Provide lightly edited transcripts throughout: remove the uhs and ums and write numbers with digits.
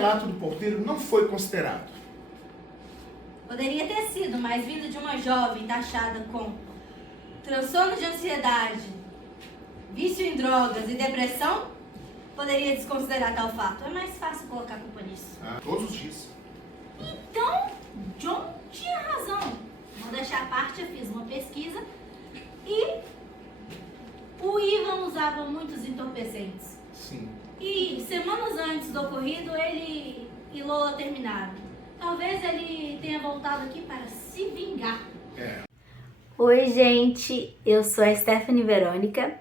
relato do porteiro não foi considerado. Poderia ter sido, mas vindo de uma jovem taxada com transtorno de ansiedade, vício em drogas e depressão, poderia desconsiderar tal fato. É mais fácil colocar a culpa nisso. Todos os dias. Então, John tinha razão. Modéstia à parte, eu fiz uma pesquisa e o Ivan usava muitos entorpecentes. Sim. E semanas antes do ocorrido, ele e Lola terminaram. Talvez ele tenha voltado aqui para se vingar. Oi, gente. Eu sou a Stephanie Verônica.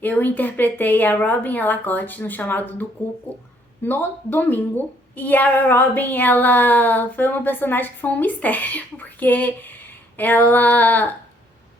Eu interpretei a Robin Elacote no Chamado do Cuco no domingo. E a Robin, ela foi uma personagem que foi um mistério, porque ela,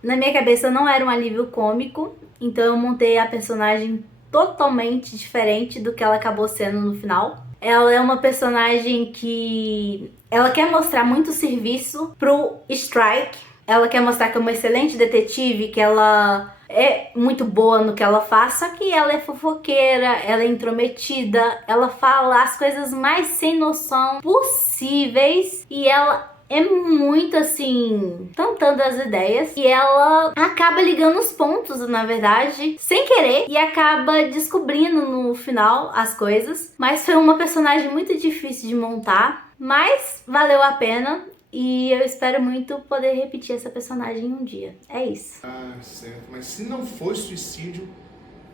na minha cabeça, não era um alívio cômico. Então eu montei a personagem totalmente diferente do que ela acabou sendo no final. Ela é uma personagem que ela quer mostrar muito serviço pro Strike. Ela quer mostrar que é uma excelente detetive, que ela é muito boa no que ela faz, só que ela é fofoqueira, ela é intrometida, ela fala as coisas mais sem noção possíveis e ela é muito assim, tentando as ideias, e ela acaba ligando os pontos, na verdade, sem querer, e acaba descobrindo no final as coisas. Mas foi uma personagem muito difícil de montar, mas valeu a pena. E eu espero muito poder repetir essa personagem um dia. É isso. Certo. Mas se não foi suicídio,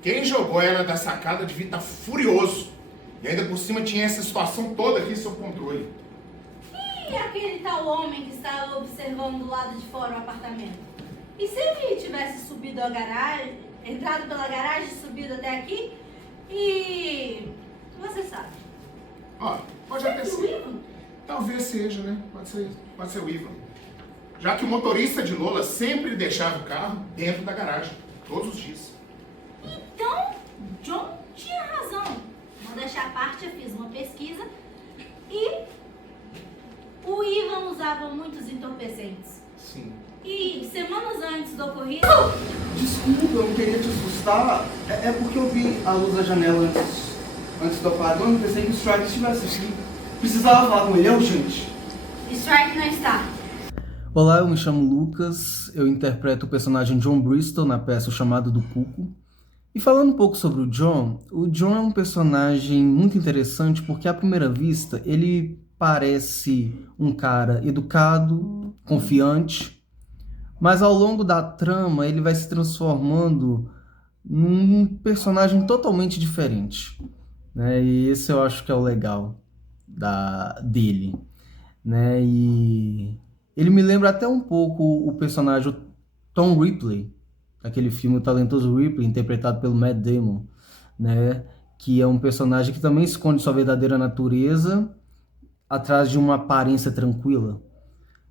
quem jogou ela da sacada devia estar furioso. E ainda por cima tinha essa situação toda aqui sob controle. E aquele tal homem que estava observando do lado de fora o apartamento? E se ele tivesse subido a garagem, entrado pela garagem, subido até aqui e... você sabe. Pode até ser. Talvez seja, né? Pode ser o Ivan. Já que o motorista de Lola sempre deixava o carro dentro da garagem, todos os dias. Então, John tinha razão. Modéstia à parte, eu fiz uma pesquisa e o Ivan usava muitos entorpecentes. Sim. E semanas antes do ocorrido... Desculpa, eu não queria te assustar. É porque eu vi a luz da janela antes do apagão e pensei que o Strike estivesse aqui. Precisava falar com ele, urgente. Strike não está. Olá, eu me chamo Lucas, eu interpreto o personagem John Bristol na peça O Chamado do Cuco. E falando um pouco sobre o John é um personagem muito interessante porque à primeira vista ele parece um cara educado, confiante, mas ao longo da trama ele vai se transformando num personagem totalmente diferente, né? E esse eu acho que é o legal dele, né? E ele me lembra até um pouco o personagem Tom Ripley, aquele filme O Talentoso Ripley, interpretado pelo Matt Damon, né? Que é um personagem que também esconde sua verdadeira natureza atrás de uma aparência tranquila.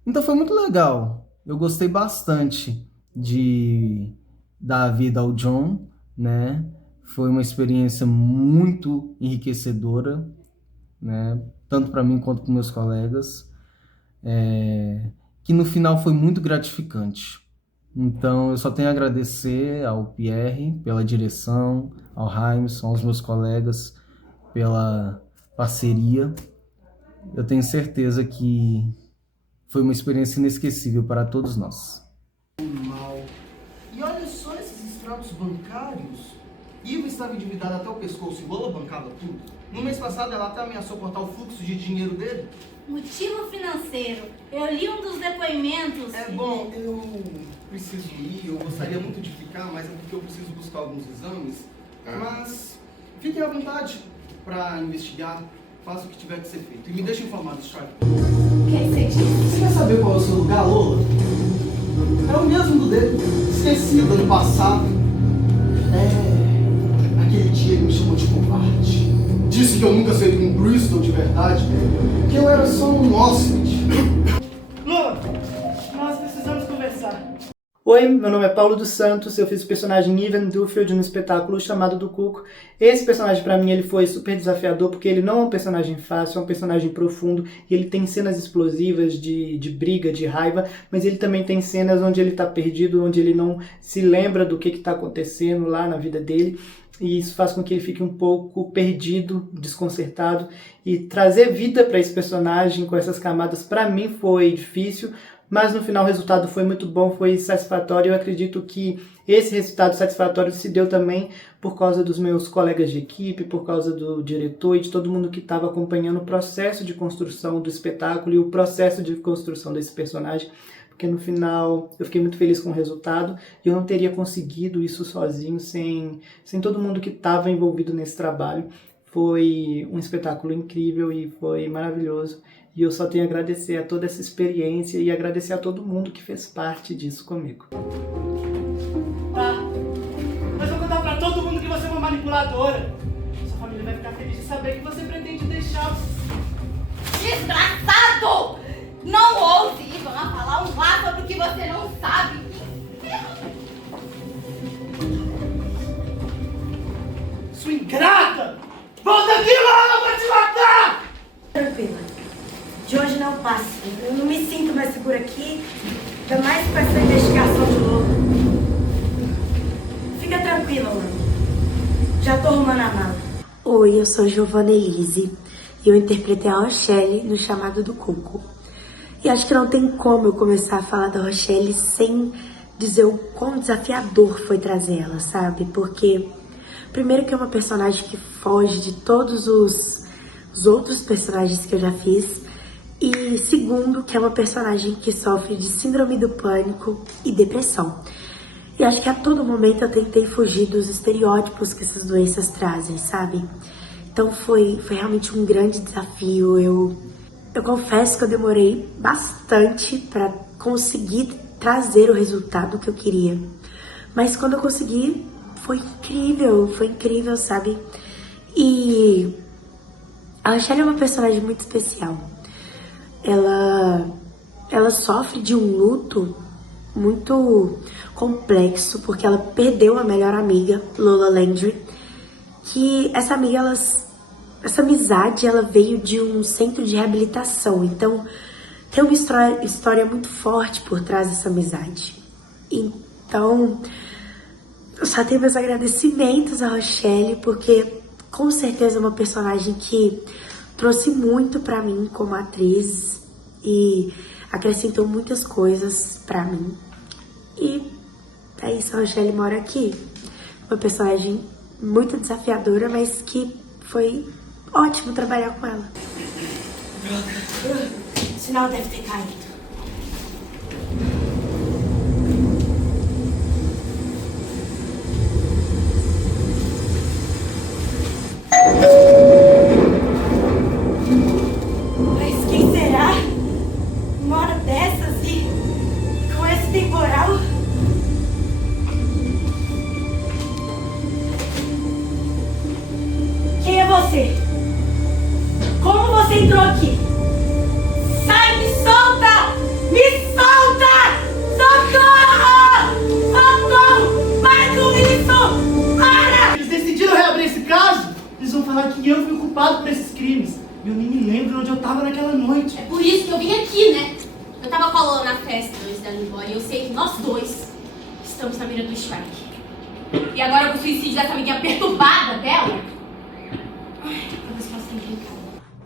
Então foi muito legal. Eu gostei bastante de dar vida ao John, né? Foi uma experiência muito enriquecedora, né? Tanto para mim quanto para meus colegas, que no final foi muito gratificante. Então eu só tenho a agradecer ao Pierre pela direção, ao Jaimson, aos meus colegas pela parceria. Eu tenho certeza que foi uma experiência inesquecível para todos nós. E olha só esses extratos bancários. Iva estava endividada até o pescoço e Lola bancava tudo. No mês passado ela até ameaçou cortar o fluxo de dinheiro dele. Motivo financeiro. Eu li um dos depoimentos. Bom, eu preciso ir, eu gostaria muito de ficar, mas é porque eu preciso buscar alguns exames. Mas fiquem à vontade para investigar, faça o que tiver que ser feito. E me deixe informado, Strike. Você quer saber qual é o seu lugar, Lola? É o mesmo do dele, esquecido ano passado. Aquele dia ele me chamou de covarde. Disse que eu nunca seria um Bristol de verdade, que eu era só um hóspede. Lola, nós precisamos conversar. Oi, meu nome é Paulo dos Santos, eu fiz o personagem Ivan Duffield no espetáculo Chamado do Cuco. Esse personagem pra mim ele foi super desafiador porque ele não é um personagem fácil, é um personagem profundo e ele tem cenas explosivas de briga, de raiva, mas ele também tem cenas onde ele tá perdido, onde ele não se lembra do que tá acontecendo lá na vida dele. e isso faz com que ele fique um pouco perdido, desconcertado, e trazer vida para esse personagem com essas camadas para mim foi difícil, mas no final o resultado foi muito bom, foi satisfatório. Eu acredito que esse resultado satisfatório se deu também por causa dos meus colegas de equipe, por causa do diretor e de todo mundo que estava acompanhando o processo de construção do espetáculo e o processo de construção desse personagem, porque no final eu fiquei muito feliz com o resultado e eu não teria conseguido isso sozinho sem todo mundo que estava envolvido nesse trabalho. Foi um espetáculo incrível e foi maravilhoso. E eu só tenho a agradecer a toda essa experiência e agradecer a todo mundo que fez parte disso comigo. Tá, mas vou contar pra todo mundo que você é uma manipuladora. Sua família vai ficar feliz de saber que você pretende deixar os... Desgraçado! Não ouse Ivan falar um A sobre o que você não sabe. Sua ingrata! Volta aqui, mano, eu vou te matar! Tranquila. De hoje não passa. Eu não me sinto mais segura aqui, ainda mais com essa investigação de novo. Fica tranquila, mano. Já tô arrumando a mala. Oi, eu sou Giovanna Elise e eu interpretei a Rochelle no Chamado do Cuco. E acho que não tem como eu começar a falar da Rochelle sem dizer o quão desafiador foi trazer ela, sabe? Porque, primeiro, que é uma personagem que foge de todos os outros personagens que eu já fiz. E segundo, que é uma personagem que sofre de síndrome do pânico e depressão. E acho que a todo momento eu tentei fugir dos estereótipos que essas doenças trazem, sabe? Então foi realmente um grande desafio. Eu confesso que eu demorei bastante para conseguir trazer o resultado que eu queria. Mas quando eu consegui, foi incrível, sabe? E a Rochelle é uma personagem muito especial. Ela sofre de um luto muito complexo, porque ela perdeu a melhor amiga, Lola Landry, que essa amizade, ela veio de um centro de reabilitação, então tem uma história muito forte por trás dessa amizade. Então, eu só tenho meus agradecimentos a Rochelle, porque com certeza é uma personagem que trouxe muito pra mim como atriz e acrescentou muitas coisas pra mim. E é isso, a Rochelle mora aqui. Uma personagem muito desafiadora, mas que foi ótimo trabalhar com ela. Droga. O sinal deve ter caído. Mas quem será? Uma hora dessas e com esse temporal? Quem é você? Como você entrou aqui? Sai, me solta! Me solta! Socorro! Socorro! Para com isso! Para! Eles decidiram reabrir esse caso? Eles vão falar que eu fui o culpado por esses crimes. E eu nem me lembro onde eu tava naquela noite. É por isso que eu vim aqui, né? Eu tava com a Lola na festa antes dela ir embora e eu sei que nós dois estamos na mira do strike. E agora com o suicídio dessa amiguinha perturbada dela... Ai, talvez possa ter brincado.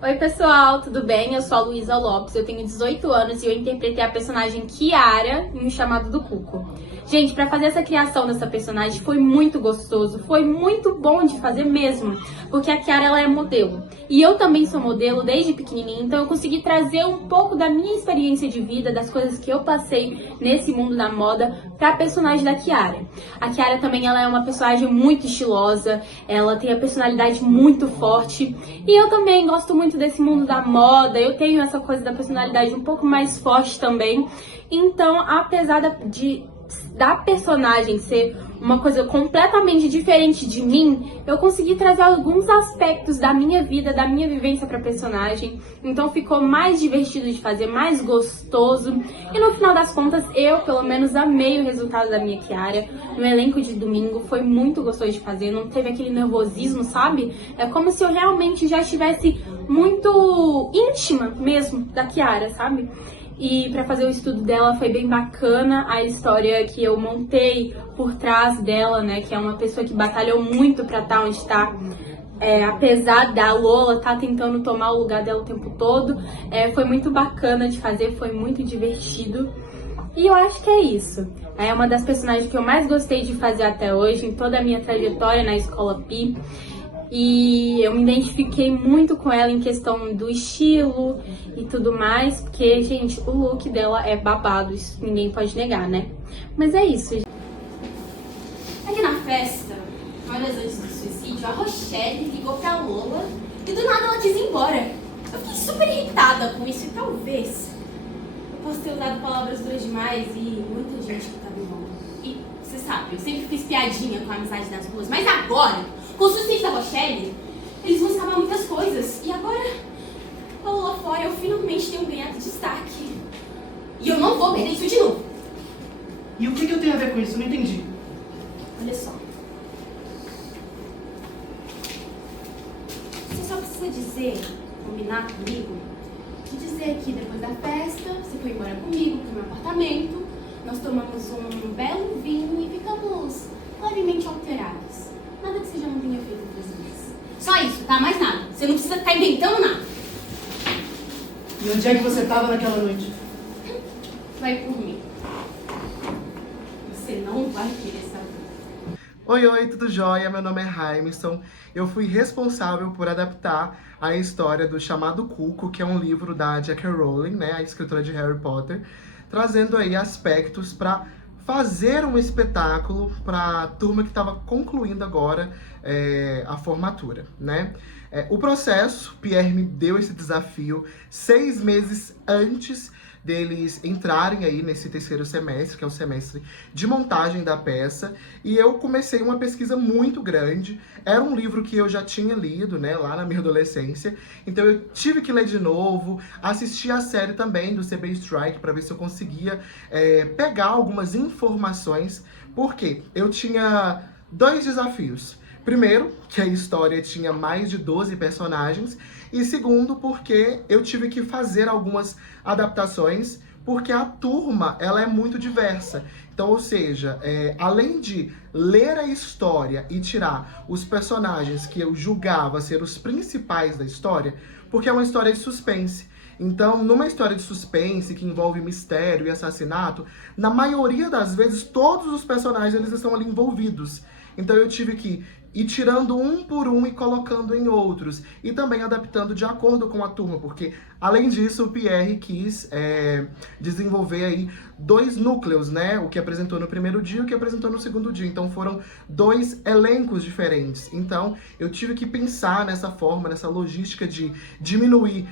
Oi pessoal, tudo bem? Eu sou a Luísa Lopes, eu tenho 18 anos e eu interpretei a personagem Kiara em O Chamado do Cuco. Gente, pra fazer essa criação dessa personagem foi muito gostoso, foi muito bom de fazer mesmo, porque a Kiara ela é modelo. E eu também sou modelo desde pequenininha, então eu consegui trazer um pouco da minha experiência de vida, das coisas que eu passei nesse mundo da moda pra personagem da Kiara. A Kiara também ela é uma personagem muito estilosa, ela tem a personalidade muito forte e eu também gosto muito desse mundo da moda, eu tenho essa coisa da personalidade um pouco mais forte também. Então, apesar da personagem ser uma coisa completamente diferente de mim, eu consegui trazer alguns aspectos da minha vida, da minha vivência pra personagem. Então ficou mais divertido de fazer, mais gostoso. E no final das contas, eu pelo menos amei o resultado da minha Kiara. No elenco de domingo foi muito gostoso de fazer, não teve aquele nervosismo, sabe? É como se eu realmente já estivesse muito íntima mesmo da Kiara, sabe? E para fazer o estudo dela foi bem bacana a história que eu montei por trás dela, né? Que é uma pessoa que batalhou muito para estar onde está. Apesar da Lola tá tentando tomar o lugar dela o tempo todo. Foi muito bacana de fazer, foi muito divertido. E eu acho que é isso. É uma das personagens que eu mais gostei de fazer até hoje, em toda a minha trajetória na Escola Pi. E eu me identifiquei muito com ela em questão do estilo e tudo mais, porque, gente, o look dela é babado, isso ninguém pode negar, né? Mas é isso. Aqui na festa, horas antes do suicídio, a Rochelle ligou pra Lola e do nada ela quis ir embora. Eu fiquei super irritada com isso e talvez eu possa ter usado palavras duras demais e muita gente que tava em volta. E você sabe, eu sempre fiz piadinha com a amizade das duas, mas agora, com o suicídio da Rochelle, eles vão escapar muitas coisas. E agora, a Lola fora, eu finalmente tenho ganhado destaque. E eu não vou perder isso de novo. E o que eu tenho a ver com isso? Eu não entendi. Olha só. Você só precisa dizer, combinar comigo, e dizer que depois da festa, você foi embora comigo pro meu apartamento, nós tomamos um belo vinho e ficamos levemente alterados. Nada que você já não tenha feito outras vezes. Só isso, tá? Mais nada. Você não precisa ficar inventando nada. E onde é que você tava naquela noite? Vai por mim. Você não vai querer saber. Oi, tudo jóia? Meu nome é Jaimson. Eu fui responsável por adaptar a história do Chamado Cuco, que é um livro da J.K. Rowling, né, a escritora de Harry Potter, trazendo aí aspectos para fazer um espetáculo para a turma que estava concluindo agora a formatura, né? O processo, Pierre me deu esse desafio 6 meses antes deles entrarem aí nesse terceiro semestre, que é o semestre de montagem da peça, e eu comecei uma pesquisa muito grande. Era um livro que eu já tinha lido, né, lá na minha adolescência, então eu tive que ler de novo, assistir a série também do CB Strike para ver se eu conseguia pegar algumas informações, porque eu tinha 2 desafios. Primeiro, que a história tinha mais de 12 personagens, e segundo, porque eu tive que fazer algumas adaptações, porque a turma ela é muito diversa. Então, ou seja, além de ler a história e tirar os personagens que eu julgava ser os principais da história, porque é uma história de suspense. Então, numa história de suspense que envolve mistério e assassinato, na maioria das vezes, todos os personagens eles estão ali envolvidos. Então eu tive que ir tirando um por um e colocando em outros. E também adaptando de acordo com a turma, porque, além disso, o Pierre quis desenvolver aí 2 núcleos, né? O que apresentou no primeiro dia e o que apresentou no segundo dia. Então foram 2 elencos diferentes. Então eu tive que pensar nessa forma, nessa logística de diminuir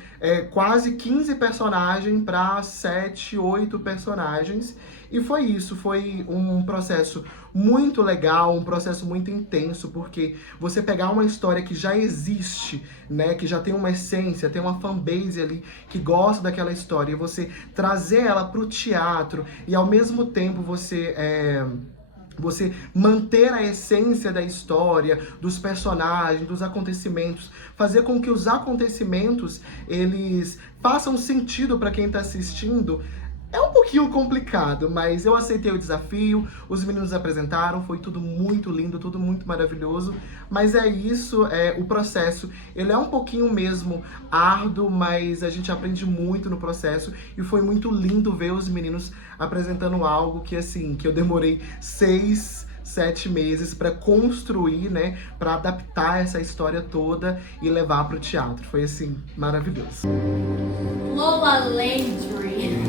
quase 15 personagens para 7, 8 personagens. E foi isso, foi um processo muito legal, um processo muito intenso, porque você pegar uma história que já existe, né, que já tem uma essência, tem uma fanbase ali que gosta daquela história, e você trazer ela pro teatro e ao mesmo tempo você manter a essência da história, dos personagens, dos acontecimentos, fazer com que os acontecimentos eles façam sentido para quem está assistindo. É um pouquinho complicado, mas eu aceitei o desafio, os meninos apresentaram, foi tudo muito lindo, tudo muito maravilhoso. Mas é isso, o processo, ele é um pouquinho mesmo árduo, mas a gente aprende muito no processo. E foi muito lindo ver os meninos apresentando algo que, assim, que eu demorei 6, 7 meses para construir, né, para adaptar essa história toda e levar para o teatro. Foi, assim, maravilhoso. Lola Landry.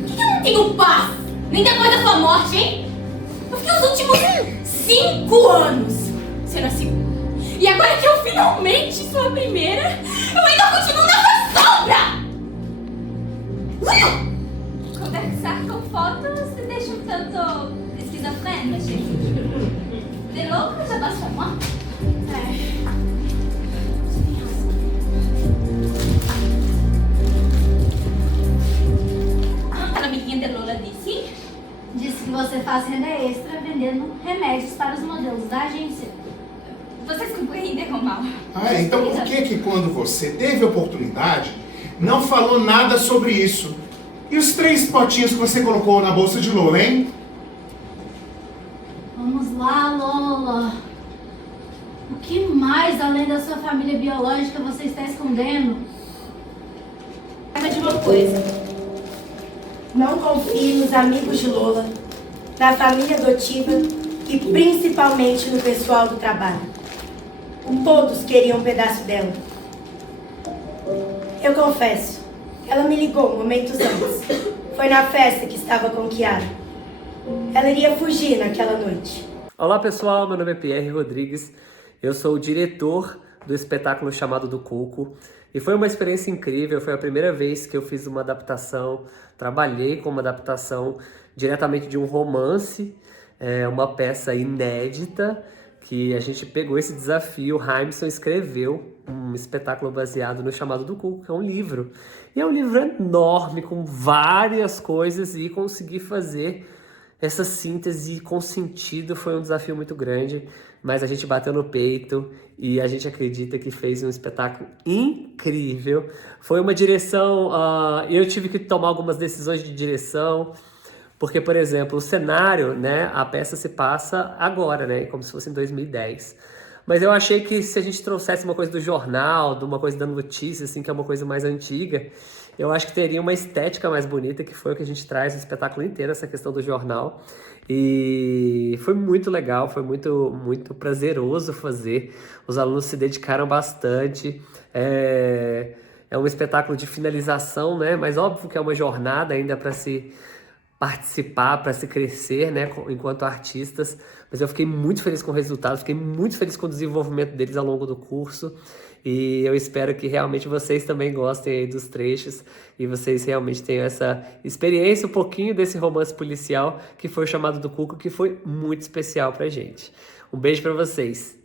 Por que eu não tenho paz? Nem depois da sua morte, hein? Eu fiquei os últimos 5 anos sendo a segunda. E agora que eu finalmente sou a primeira, eu ainda continuo nessa sombra! Conversar com fotos te deixa um tanto esquizofrênica, gente. De louco já basta uma. A amiguinha de Lola disse? Disse que você faz renda extra vendendo remédios para os modelos da agência. Vocês compreendem, Romal? Então por que quando você teve a oportunidade, Não falou nada sobre isso. E os 3 potinhos que você colocou na bolsa de Lola, hein? Vamos lá, Lola. O que mais, além da sua família biológica, você está escondendo? Saiba de uma coisa. Não confie nos amigos de Lola, na família adotiva e principalmente no pessoal do trabalho. Todos queriam um pedaço dela. Eu confesso, ela me ligou momentos antes. Foi na festa que estava com Kiara. Ela iria fugir naquela noite. Olá pessoal, meu nome é Pierre Rodrigues. Eu sou o diretor do espetáculo Chamado do Cuco. E foi uma experiência incrível, foi a primeira vez que eu fiz uma adaptação, trabalhei com uma adaptação diretamente de um romance, uma peça inédita, que a gente pegou esse desafio. O Haimson escreveu um espetáculo baseado no Chamado do Cuco, que é um livro. E é um livro enorme, com várias coisas, e conseguir fazer essa síntese com sentido foi um desafio muito grande, mas a gente bateu no peito e a gente acredita que fez um espetáculo incrível. Foi uma direção, eu tive que tomar algumas decisões de direção, porque, por exemplo, o cenário, né, a peça se passa agora, né, como se fosse em 2010. Mas eu achei que se a gente trouxesse uma coisa do jornal, de uma coisa da notícia, assim, que é uma coisa mais antiga, eu acho que teria uma estética mais bonita, que foi o que a gente traz no espetáculo inteiro, essa questão do jornal. E foi muito legal, foi muito, muito prazeroso fazer. Os alunos se dedicaram bastante. É um espetáculo de finalização, né? Mas óbvio que é uma jornada ainda para se participar, para se crescer, né, enquanto artistas. Mas eu fiquei muito feliz com o resultado, fiquei muito feliz com o desenvolvimento deles ao longo do curso. E eu espero que realmente vocês também gostem aí dos trechos e vocês realmente tenham essa experiência, um pouquinho desse romance policial que foi o Chamado do Cuco, que foi muito especial pra gente. Um beijo pra vocês!